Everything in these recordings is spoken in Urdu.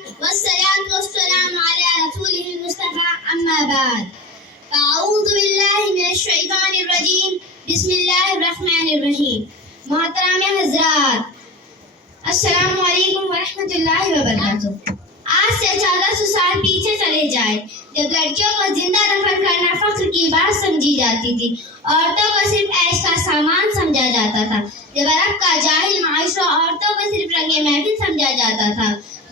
والصلاة والسلام على رسوله المصطفى أما بعد فأعوذ بالله من الشیطان الرجیم بسم اللہ الرحمن الرحیم. محترم حضرات، السلام علیکم ورحمۃ اللہ وبرکاتہ. آج سے 1400 سال پیچھے چلے جائے جب لڑکیوں کو زندہ دفن کرنا فخر کی بات سمجھی جاتی تھی. عورتوں کو صرف عیش کا سامان سمجھا جاتا تھا. جب عرب کا جاہل معاشرہ عورتوں کو صرف رنگ محفل سمجھا جاتا تھا.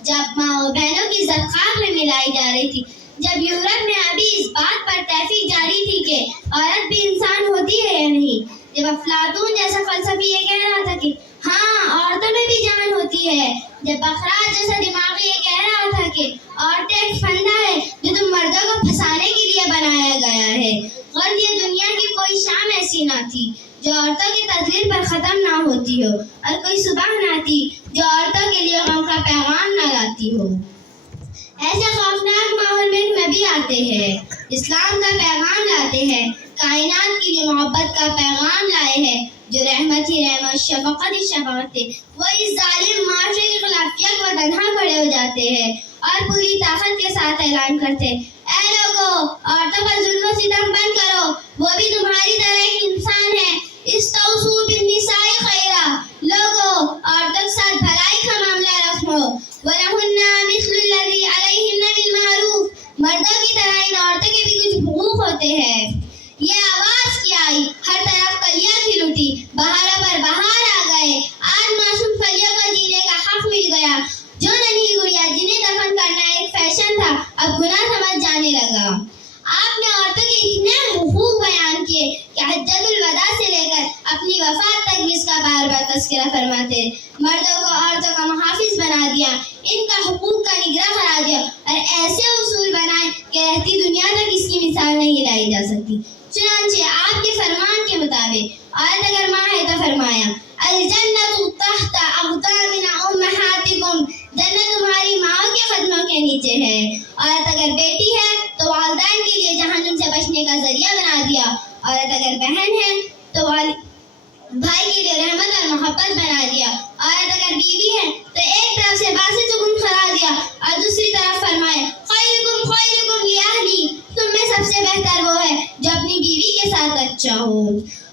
جب ماں و بہنوں کی عزت خاک میں ملائی جا رہی تھی. جب یورپ میں ابھی اس بات پر تحقیق جاری تھی کہ عورت بھی انسان ہوتی ہے یا نہیں. جب افلاطون جیسا فلسفی یہ کہہ رہا تھا کہ ہاں عورتوں میں بھی جان ہوتی ہے. جب بخراج جیسا دماغی یہ کہہ رہا تھا کہ عورتیں ایک فندہ ہے جو تم مردوں کو پھنسانے کے لیے بنایا گیا ہے. غرض یہ دنیا کی کوئی شام ایسی نہ تھی جو عورتوں کی تذلیل پر ختم نہ ہوتی ہو، اور کوئی صبح نہ تھی جو عورتوں کے لیے غم کا پیغام نہ لاتی ہو. ایسے خوفناک ماحول میں نبی آتے ہیں، اسلام کا پیغام لاتے ہیں، کائنات کے لیے محبت کا پیغام لائے ہیں، جو رحمت ہی رحمت، شفقت ہی شفقت تھے. وہ اس ظالم معاشرے کے خلاف یک و تنہا کھڑے ہو جاتے ہیں اور پوری طاقت کے ساتھ اعلان کرتے ہیں، اے لوگو عورتوں پر ظلم و ستم بند کرو، وہ بھی تمہاری طرح ایک انسان ہے. استوصوا بالنساء خیرا، لوگو عورتوں کے ساتھ بھلائی کا معاملہ رکھو. وَلَهُنَّ مِثْلُ الَّذِي عَلَيْهِنَّ بِالْمَعْرُوفِ، مردوں کی طرح ان عورتوں کے بھی کچھ حقوق ہوتے ہیں. یہ آواز کیا آئی، ہر طرف کلیاں کھل اٹھی، بہاروں پر بہار آ گئے. آج معصوم کلیوں کو جینے کا حق مل گیا. جو ننھی گڑیا جنہیں دفن کرنا ایک فیشن تھا اب گناہ سمجھ جانے لگا. آپ نے عورتوں کے اتنے حقوق بیان کیے کہ حجۃ الوداع سے لے کر اپنی وفات تک بھی اس کا بار بار تذکرہ فرماتے. مردوں کو عورتوں کا محافظ بنا دیا، ان کا حقوق کا نگراں قرار دیا، اور ایسے اصول بنائے کہ رہتی دنیا تک اس کی مثال نہیں لائی جا سکتی. چنانچہ آپ کے فرمان کے مطابق عورت اگر ماں ہے تو فرمایا الجنۃ تحت اقدام امہاتکم، جنت تمہاری ماں کے قدموں کے نیچے ہے. عورت اگر بیٹی ہے تو والدین کے لیے جہنم سے بچنے کا ذریعہ بنا دیا. عورت اگر بہن ہے تو بھائی کے لیے رحمت اور محبت بنا دیا. عورت اگر بیوی ہے تو ایک طرف سے باعث سکون قرار دیا اور دوسری طرف فرمائے خیرکم خیرکم لاہلی، تم میں سب سے بہتر وہ ہے جو اپنی بیوی کے ساتھ اچھا ہو.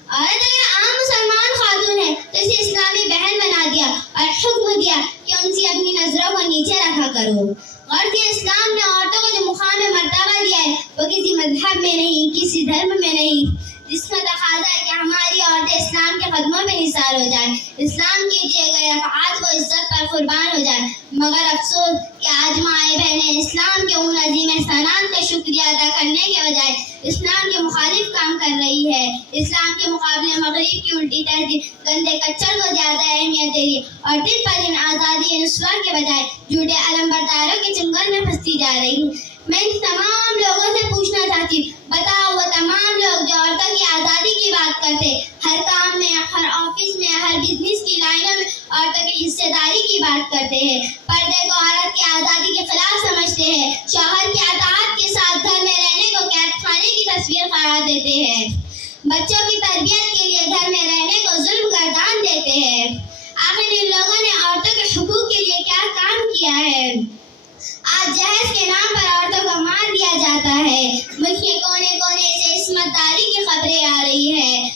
عورت اگر عام مسلمان خاتون ہے تو اسے اسلامی بہن بنا دیا اور حکم دیا کہ ان سے اپنی نظروں کو نیچے رکھا کرو. غرض اسلام نے عورتوں کو جو مقام مرتبہ دیا ہے وہ کسی مذہب میں نہیں، کسی دھرم میں نہیں، جس کا تقاضا ہے کہ ہماری عورتیں اسلام کے قدموں میں نثار ہو جائیں، اسلام کے دیے گئے رفعات و عزت پر قربان ہو جائیں. مگر افسوس کہ آج مائیں بہنیں اسلام کے ان عظیم احسانات کا شکریہ ادا کرنے کے بجائے اسلام کے مخالف کام کر رہی ہے. اسلام کے مقابلے مغرب کی الٹی تہذیب گندے کچر کو زیادہ اہمیت دے رہی اور دن پر دن آزادی نسواں کے بجائے جھوٹے علم برداروں کے چنگل میں پھنستی جا رہی. میں ان تمام لوگوں سے پوچھنا چاہتی ہوں، بتاؤ وہ تمام لوگ جو عورتوں کی آزادی کی بات کرتے، ہر کام میں، ہر آفس میں، ہر بزنس کی لائنوں میں عورتوں کی حصہ داری کی بات کرتے ہیں، پردے کو عورت کی آزادی کے خلاف سمجھتے ہیں، شوہر کی اطاعت کے ساتھ گھر میں رہنے کو قید خانے کی تصویر قرار دیتے ہیں، بچوں کی تربیت کے لیے گھر میں رہنے کو ظلم گردان دیتے ہیں. آخر ان لوگوں نے عورتوں کے حقوق کے لیے کیا کام کیا ہے؟ آج جہیز کے نام پر عورتوں کو مار دیا جاتا ہے. ملک کے کونے کونے سے عصمت داری کی خبریں آ رہی ہے.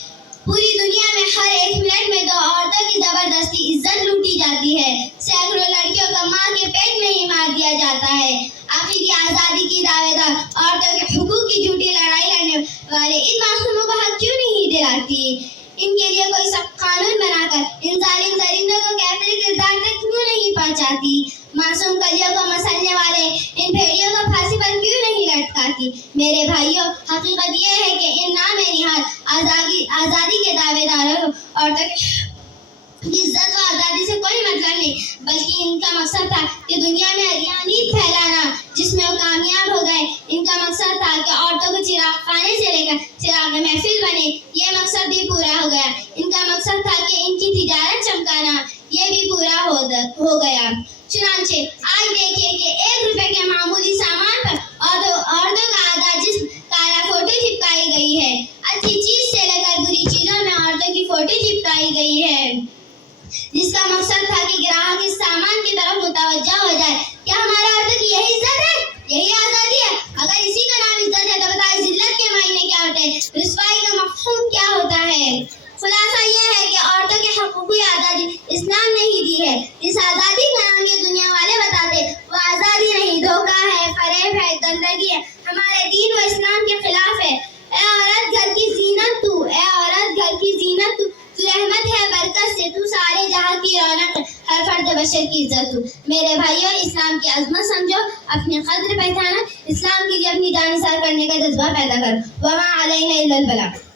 پوری دنیا میں ہر ایک منٹ میں 2 عورتوں کی زبردستی عزت لوٹی جاتی ہے. سینکڑوں لڑکیوں کو ماں کے پیٹ میں ہی مار دیا جاتا ہے. آخر یہ آزادی کی دعوے دار عورتوں کے حقوق کی جھوٹی لڑائی لڑنے والے ان معصوموں کو حق کیوں نہیں دلاتی؟ ان کے لیے کوئی سخت قانون بنا کر ان ظالم درندوں کو کیفر کردار تک کیوں نہیں پہنچاتی؟ معصوم کلیوں کو مسلنے والے ان بھیڑیوں کو پھانسی پر کیوں نہیں لٹکاتی؟ میرے بھائیوں، حقیقت یہ ہے کہ ان نام نہاد آزادی کے دعوے داروں کو عورتوں کی عزت و آزادی سے کوئی مطلب نہیں، بلکہ ان کا مقصد تھا کہ دنیا میں ادیانیت پھیلانا، جس میں وہ کامیاب ہو گئے. ان کا مقصد تھا کہ عورتوں کو چراغ خانے سے لے کر چراغ محفل بنے، یہ مقصد بھی پورا ہو گیا. ان کا مقصد تھا کہ ان کی تجارت چمکانا، یہ بھی پورا ہو گیا. چنانچہ آج دیکھیے کہ 1 روپے کے معمولی سامان پر عورتوں کا آدھا جسم کالا فوٹو چپکائی گئی ہے. اچھی چیز سے لے کر بری چیزوں میں عورتوں کی فوٹو چپکائی گئی ہے، جس کا مقصد تھا کہ گراہک اس سامان کی طرف متوجہ ہو جائے. کیا ہمارا حقوقی آزادی اسلام نے ہی دی ہے. اس آزادی کا نام یہ دنیا والے بتاتے, وہ آزادی نہیں, دھوکہ ہے, فریب ہے, گندگی ہے, ہمارے دین و اسلام کے خلاف ہے. اے عورت گھر کی زینت تو, اے عورت گھر کی زینت تو, تو رحمت ہے برکت سے, تو سارے جہاں کی رونق, ہر فرد بشر کی عزت تو. میرے بھائیوں, اسلام کی عظمت سمجھو, اپنی قدر پہچانا, اسلام کے لیے اپنی جان نثار کرنے کا جذبہ پیدا کرو. وما علینا الا البلاغ.